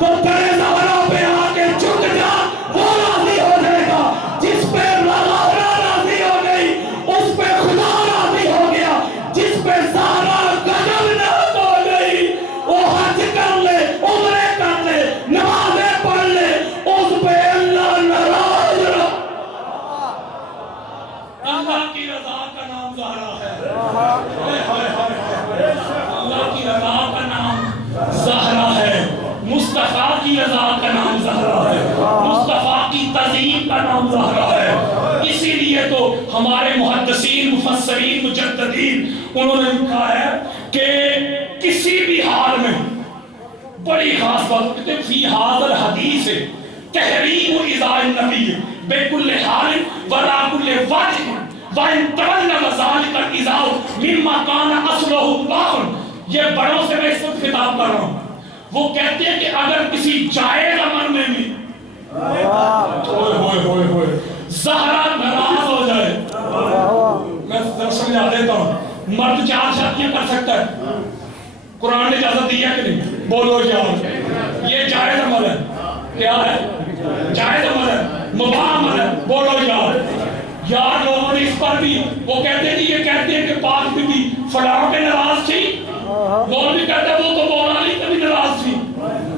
تو بڑے زہرا پہ آ کے جھک جا وہ راضی ہو جائے گا جس پہ زہرا راضی ہو گئی اس پہ خدا راضی ہو گیا جس پہ زہرا غضبناک ہو گئی وہ حج کر لے عمرے کر لے نمازیں پڑھ لے اس پہ اللہ ناراض رہا اللہ کی رضا کا نام زہرا ہے اللہ کی رضا کا نام زہرا ہے مصطفیٰ کی رضا کا نام زہرا ہے مصطفیٰ کی تعظیم کا نام زہرا ہے اسی لیے تو ہمارے محدثین مفسرین مجددین انہوں نے لکھا ہے کہ کسی بھی حال میں بڑی خاص بات کہتے ہیں فی حاضر الحدیث تحریم اذاء النبی بکل حال ولا کل وجہ وَإِن تَوَلَّ ذَلِكَ الْإِذَاءُ مِمَّا كَانَ أَصْلُهُ بَاطِلًا یہ بڑوں سے میں اس وقت خطاب کر رہا ہوں وہ کہتے ہیں کہ اگر کسی جائز امر میں بھی زہرا ناراض ہو جائے میں سمجھا دیتا ہوں مرد 4 شادیاں کر سکتا ہے قرآن نے اجازت دی ہے کہ نہیں بولو یار یہ جائز امر ہے کیا ہے جائز امر ہے مباح امر ہے بولو یار لوگوں نے اس پر بھی وہ کہتے ہیں یہ کہتے ہیں کہ پاک بی بی فلاں پہ ناراض تھی وہ بھی کہتے ہیں وہ تو مولا علی پہ بھی ناراض تھی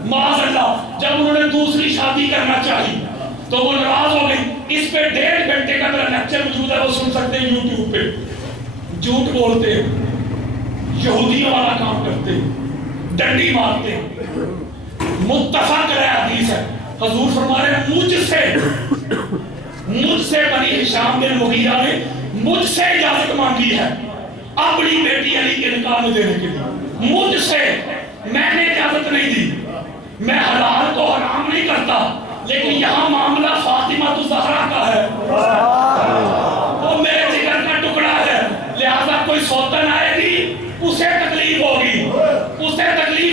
معاذ اللہ جب انہوں نے دوسری شادی کرنا چاہی تو وہ ناراض ہو گئی اس پہ 1.5 گھنٹے کا میرا لیکچر موجود ہے وہ سن سکتے ہیں یوٹیوب پہ جھوٹ بولتے یہودیوں والا کام کرتے ڈنڈی مارتے متفق ہے حدیث ہے حضور فرما رہے ہیں مجھ سے بنی ہشام بن مغیرہ نے مجھ سے اجازت مانگی ہے اپنی بیٹی علی کے نکاح میں دینے کے لیے مجھ سے میں نے اجازت نہیں دی میں حلال کو حرام نہیں کرتا لیکن یہاں معاملہ فاطمہ الزہرا کا ہے وہ میرے جگر کا ٹکڑا ہے لہذا کوئی سوتن آئے گی اسے تکلیف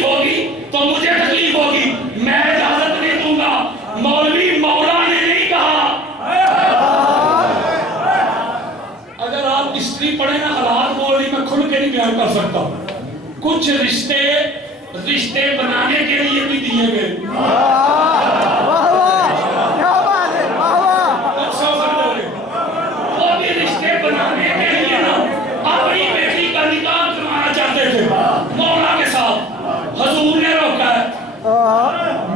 ہوگی تو مجھے تکلیف ہوگی میں اجازت نہیں دوں گا مولوی مولا نے نہیں کہا نہیں بیان کر سکتا. کچھ رشتے بنانے کے لیے بھی دیے گئے. وہ بھی رشتے بنانے کے لیے نا اپنی بیٹی کا نکاح کروانا چاہتے تھے مولا کے ساتھ. حضور نے روکا ہے.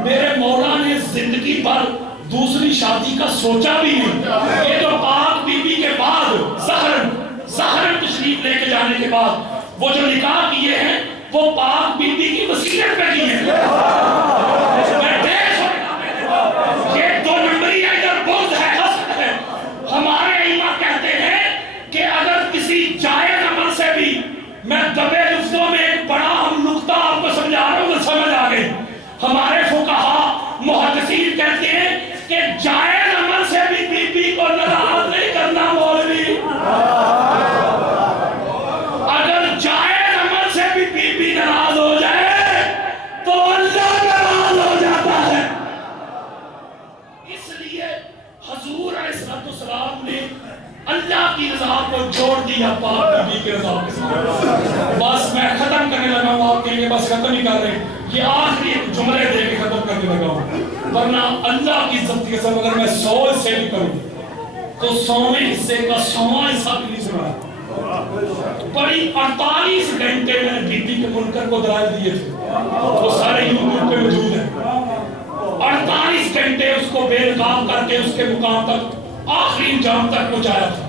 میرے مولا نے زندگی بھر دوسری شادی کا سوچا بھی نہیں. یہ جو پاک بی بی کے بعد زہرن تشریف لے کے جانے کے بعد وہ جو نکاح کیے ہیں وہ پاک بی بی کی وصیت پہ کیے ہیں. یہ دو نمبری ہے، ادھر بغض ہے، حسد ہے. ہمارے ائمہ کہتے ہیں کہ اگر کسی جائز عمل سے بھی، میں دبے لفظوں میں ایک بڑا ہم نقطہ آپ کو سمجھا رہا ہوں، سمجھ آ گئی. ہمارے فقہاء محدثین کہتے ہیں کہ جائز عمل سے بھی بی بی کو ناراض نہیں کرنا مولوی. اگر جائز عمل سے بھی بی بی ناراض ہو جائے تو اللہ ناراض ہو جاتا ہے. اس لیے حضور علیہ السلام نے اللہ کی رضا کو جوڑ دیا پاک بی بی کی رضا کے ساتھ. بس میں ختم کرنے لگا ہوں. آپ کہیں گے بس ختم ہی کر رہے ہیں. یہ آخری ایک جملے دے کے ختم کرنے لگا ہوں. ورنہ اللہ کی عزت کی قسم اگر میں 100 حصے بھی کروں تو 100ویں حصے کا 100واں حصہ بھی نہیں سنا. بڑی 48 گھنٹے میں نے بی بی کے منکر کو دلائل دیے تھے. وہ سارے یوٹیوب پہ موجود ہیں. 48 گھنٹے اس کو بے نقاب کر کے اس کے مقام تک آخری انجام تک پہنچایا تھا.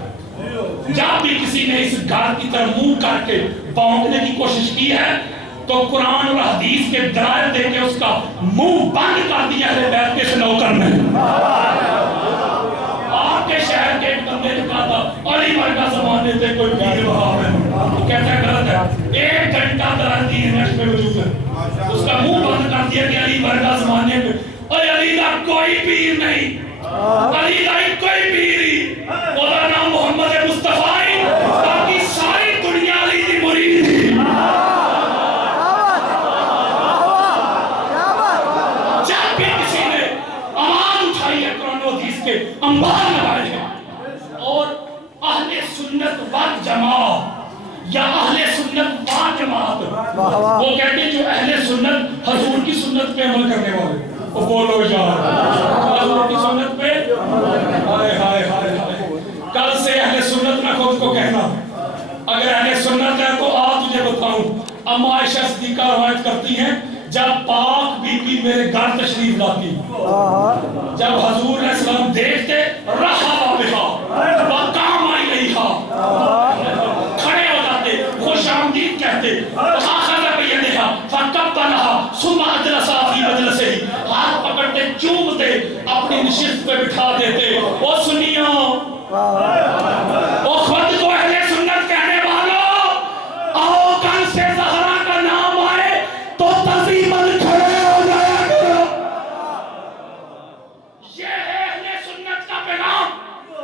جب بھی کسی نے اس گھر کی طرف منہ کر کے بونکنے کی کوشش کی ہے تو قرآن اور حدیث کے دلائل دے کے اس کا منہ بند کر دیا ہے. بیٹھ کے نوکر نے آپ کے شہر کے ایک بندے نے کہا تھا علی ورگا زمانے سے کوئی پیر وہاں ہے. وہ کہتا ہے غلط ہے. 1 گھنٹہ دلائل دی نیٹ پہ موجود ہے. اس کا منہ بند کر دیا کہ علی ورگا زمانے میں اور علی کا کوئی پیر نہیں. علی کا کوئی پیر ہی خدا نام محمد مصطفی باقی ساری دنیا علی کی مرید تھی. جب بھی کسی نے آواز اٹھائی ہے قرآن و حدیث کے انبار لگائے ہیں اور اہل سنت والجماعت یا اہل سنت والجماعت وہ کہتے ہیں جو اہل سنت حضور کی سنت پہ عمل کرنے والے وہ بولو یار حضور کی سنت پہ ہائے ہائے ہائے ہائے. کل سے اہل سنت میں خود کو کہنا. اگر اہل سنت ہے تو آج تجھے بتاؤں. اما عائشہ صدیقہ روایت کرتی ہیں جب پاک بی بی میرے گھر تشریف لاتی جب حضور علیہ السلام دیکھتے رہا بہا وقام علیہا کھڑے ہو جاتے خوش آمدید کہتے آخذ بیدہا فقبلہا ثم اجلسا فی مجلسہ ہاتھ پکڑتے چومتے اپنی نشست پہ بٹھا دیتے. او سنیوں او خود کو اہل سنت کہنے والوں آؤ کل سے زہرا کا نام آئے تو تزیمن کھڑے ہو جایا کرو. یہ ہے اہل سنت کا پیغام.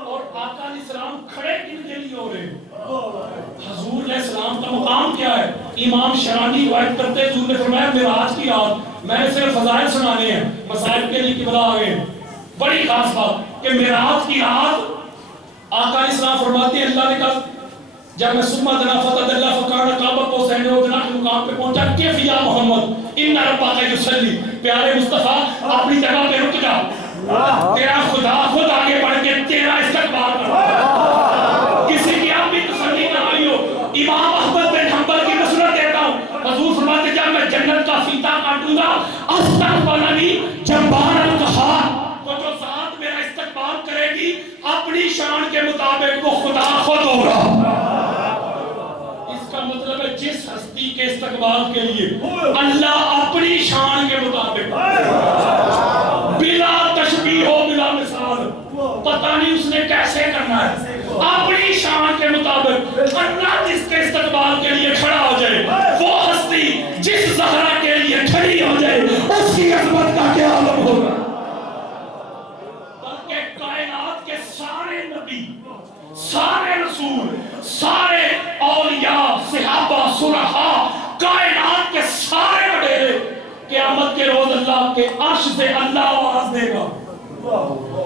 اور آقا علیہ السلام کھڑے کن کے لیے ہو رہے. حضور علیہ السلام کا مقام کیا ہے؟ امام شرانی روایت کرتے ہیں حضور نے فرمایا معراج کی رات میں نے صرف فضائل سنانے ہیں مسائل کے لیے قبلہ آگے. بڑی خاص بات کہ معراج کی رات آقا علیہ السلام فرماتے ہیں اللہ نے کہا جب میں سما دنا فتح اللہ فقار قابت کو سہنے و دنا کے مقام پہ پہنچا کیف یا محمد ان ربا کا یسلی پیارے مصطفیٰ اپنی جگہ پہ رک جا. تیرا خدا خود آگے بڑھ کے تیرا استقبال کرتا. کسی کی آپ بھی تسلی نہ آئی ہو. امام احمد بن حنبل کی نصرت دیتا ہوں. حضور فرماتے جب میں جنت کا فیتہ کاٹوں گا استقبلنی جبار القہار تو جو ذات میرا استقبال کرے گی اپنی شان کے مطابق وہ خدا خود ہوگا. اس کا مطلب ہے جس ہستی کے استقبال کے لیے اللہ اپنی شان کے مطابق بلا تشبیہ ہو بلا مثال پتہ نہیں اس نے کیسے کرنا ہے اپنی شان کے مطابق اللہ جس کے استقبال کے لیے کھڑا ہو جائے وہ ہستی جس زہرا کے لیے کھڑی ہو جائے اس کی عظمت کا کیا عالم ہوگا. بلکہ کائنات کے سارے نبی سارے رسول سارے اولیاء صحابہ صلحاء کائنات کے سارے وڈیرے قیامت کے روز اللہ کے عرش سے اللہ آواز دے گا.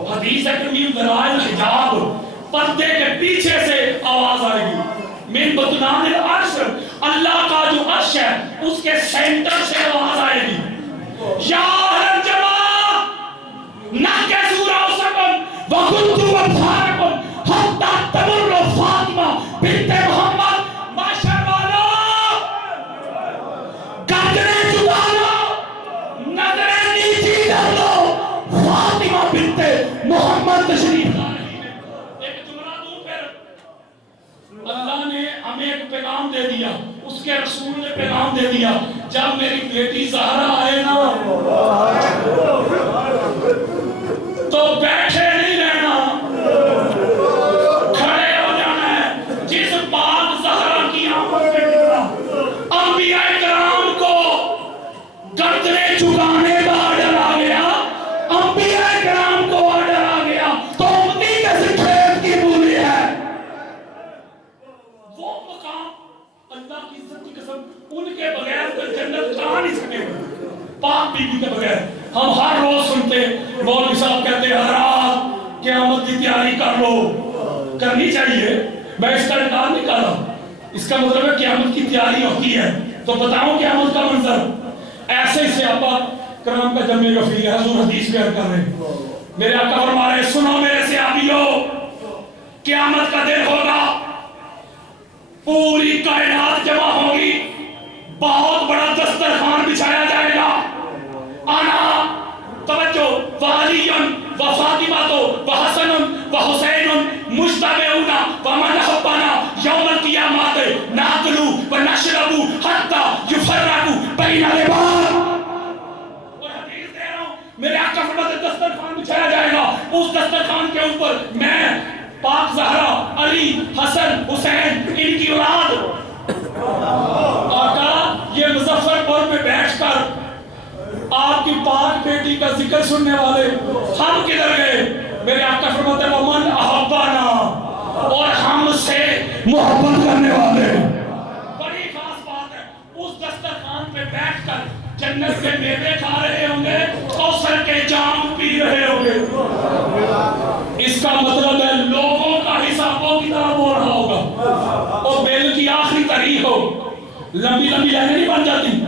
حدیث ہے کہ دلائل حجاب پردے کے پیچھے سے آواز آئے گی من بطنان العرش، اللہ کا جو عرش ہے اس کے سینٹر سے آواز آئے گی، یا اہل جماع نحکسو رؤسکم وغضوا ابصارکم حتی تمر فاطمہ بنت محمد، معاشر والو گردنیں جھکا لو، نظریں نیچی کر لو، فاطمہ بنت محمد تشریف لا رہی ہے۔ ایک جملہ دوں پھر، اللہ نے ہمیں ایک پیغام دے دیا، اس کے رسول نے پیغام دے دیا، جب میری بیٹی زہرا آئے نا تو بیٹھے نہیں رہنا، کھڑے ہو جانا ہے۔ جس پاک زہرا کی آمد پہ نکلا، انبیاء کرام کو گردنیں جھکانے کا آرڈر آ گیا، انبیاء کرام کو آرڈر آ گیا، تو امتی کیسے کھیت کی بولی ہے۔ وہ مقام اللہ کی عزت کی قسم، ان کے بغیر کوئی جنت جا نہیں سکے، پاک بی بی کے بغیر۔ ہم ہر روز سنتے مولوی صاحب کہتے ہیں حضرات قیامت کی تیاری کر لو، کرنی چاہیے، میں اس کا انکار نہیں کر رہا، اس کا مطلب ہے قیامت کی تیاری ہوتی ہے۔ تو بتاؤں قیامت کا منظر ایسے ہی صحابہ کرام کا جمع رفیع ہے، حضور حدیث بیان کر رہے ہیں، میرے آقا فرما رہے ہیں سنو میرے صحابیو، قیامت کا دن ہوگا، پوری کائنات جمع ہوگی، بہت بڑا دسترخوان بچھایا جائے گا، انا توجہ وعلی و فاطمہ و حسن و حسین مجتمعون ومن حبنا یوم القیامت ناکلو و نشربو حتی یفرقو بین العباد۔ اور حدیث دے رہا ہوں، میرے آقا فرماتے ہیں دسترخوان بچھایا جائے گا، اس دسترخوان کے اوپر میں پاک زہرا علی حسن حسین ان کی اولاد، آقا یہ مظفر پور میں بیٹھ کر آپ کی پاک بیٹی کا ذکر سننے والے ہم کدھر گئے؟ میرے آقا فرماتے ہیں ومن احبانا، اور ہم سے محبت کرنے والے۔ بڑی خاص بات ہے، اس دسترخوان پہ بیٹھ کر جنت کے میوے کھا رہے ہوں گے، کوثر کے جام پی رہے ہوں گے۔ اس کا مطلب ہے لوگوں کا حساب و کتاب ہو رہا ہوگا، اور بیل کی آخری تاریخ ہو، لمبی لمبی لائنیں نہیں بن جاتی،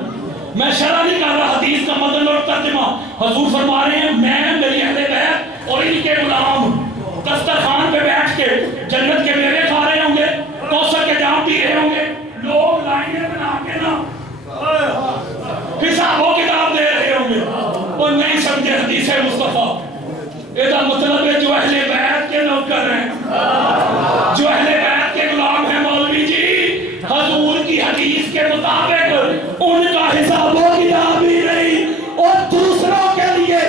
میں شرح نہیں کر رہا، حدیث کا متن اور ترجمہ۔ حضور فرما رہے ہیں میں، میری اہل بیت اور ان کے غلام دسترخوان پہ بیٹھ کے جنت کے میوے کھا رہے ہوں گے، کوثر کے جام پی رہے ہوں گے، لوگ لائنیں بنا کے نا حساب و کتاب دے رہے ہوں گے، اور نہیں سمجھے حدیث مصطفیٰ۔ یہ مطلب ہے جو اہل بیت کے نوکر ہیں، جو اہل بیت کے غلام ہیں، مولوی جی حضور کی حدیث کے مطابق ان کا حساب و کتاب بھی نہیں، اور دوسروں کے لیے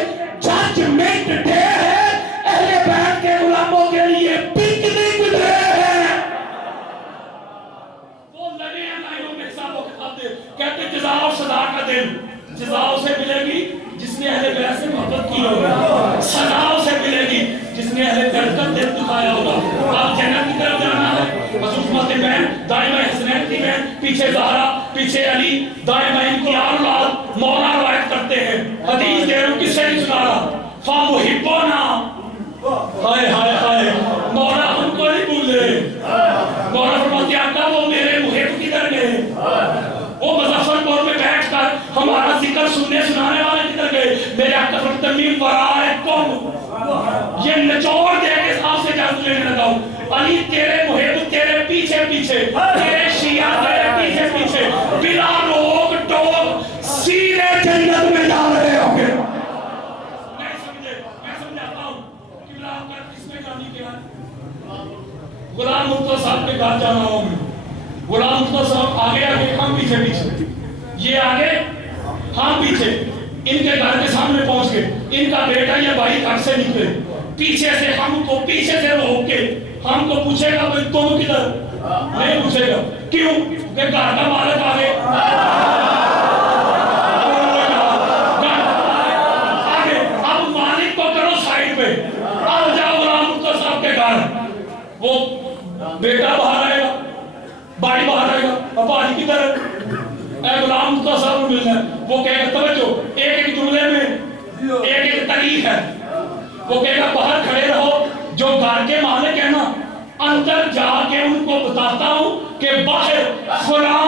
ججمنٹ ڈے ہے، اہل بیت کے غلاموں کے لیے پکنک ڈے ہے۔ وہ لگے ہیں لائنوں میں حساب و کتاب دے، کہتے جزا و سزا کا دن، جزا اسے ملے گی جس نے اہل بیت سے محبت کی ہوگی، سزا اسے ملے گی جس نے اہل بیت کا دل دکھایا ہوگا۔ آپ جنت کی طرف جانا ہے، حضور فرماتے ہیں بہن دائمہ حسنین کی بہن، پیچھے زہرا پیچھے علی، دائمہ ان کی اولاد، مولا روایت کرتے ہیں، حدیث دے رہا ہوں کس سے نہیں سنا رہا، فَمُحِبُّونَا، ہائے ہائے ہائے مولا ہم کو نہیں بھولے، مولا فرماتے ہیں آقا وہ میرے محب کدھر گئے، وہ مظفر پور میں بیٹھ کر ہمارا ذکر سننے سنانے والے کدھر گئے؟ میرے آقا فرماتے ہیں من ورائکم، یہ نچوڑ دے کے آپ سے اجازت لینے لگا ہوں، علی تیرے محب تیرے پیچھے پیچھے، تیرے شیعہ تیرے پیچھے پیچھے، بلا روک ٹوک سیدھے جنت میں جا رہے ہوں گے۔ نہیں سمجھے، میں سمجھاتا ہوں کہ بلا کر کس میں جانی کیا ہے؟ غلام مرتضی صاحب کے گھر جانا ہوں گے، غلام مرتضی صاحب آگے آگے ہم پیچھے پیچھے، یہ آگے ہم پیچھے، ان کے گھر کے سامنے پہنچ گئے، ان کا بیٹا یا بھائی گھر سے نکلے، پیچھے سے ہم کو پیچھے سے روک کے ہم کو پوچھے گا بھئی تم کدھر؟ نہیں پوچھے گا، کیوں؟ کہ گھر کا مالک آگے، آگے، اب مالک کو کرو سائڈ پہ، اب جاؤ غلام مرتضی صاحب کے گھر، وہ بیٹا باہر آئے گا، بھائی باہر آئے گا، اب بھائی کدھر ہے؟ اے غلام مرتضی صاحب کو ملنا ہے، وہ کہے گا توجہ ایک ایک جملے میں ایک ایک تاریخ ہے، وہ کہے گا باہر کھڑے رہو، جو گھر کے مالک ہیں نا اندر جا کے ان کو بتاتا ہوں کہ باہر فلاں